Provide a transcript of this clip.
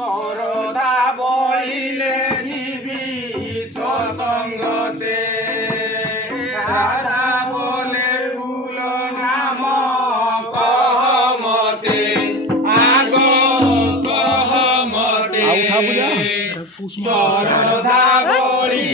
শরধা বলিলে জীবিত সঙ্গতে রাধা বলে কুল নাম কহমতে আগ কহমতে শরধা বলি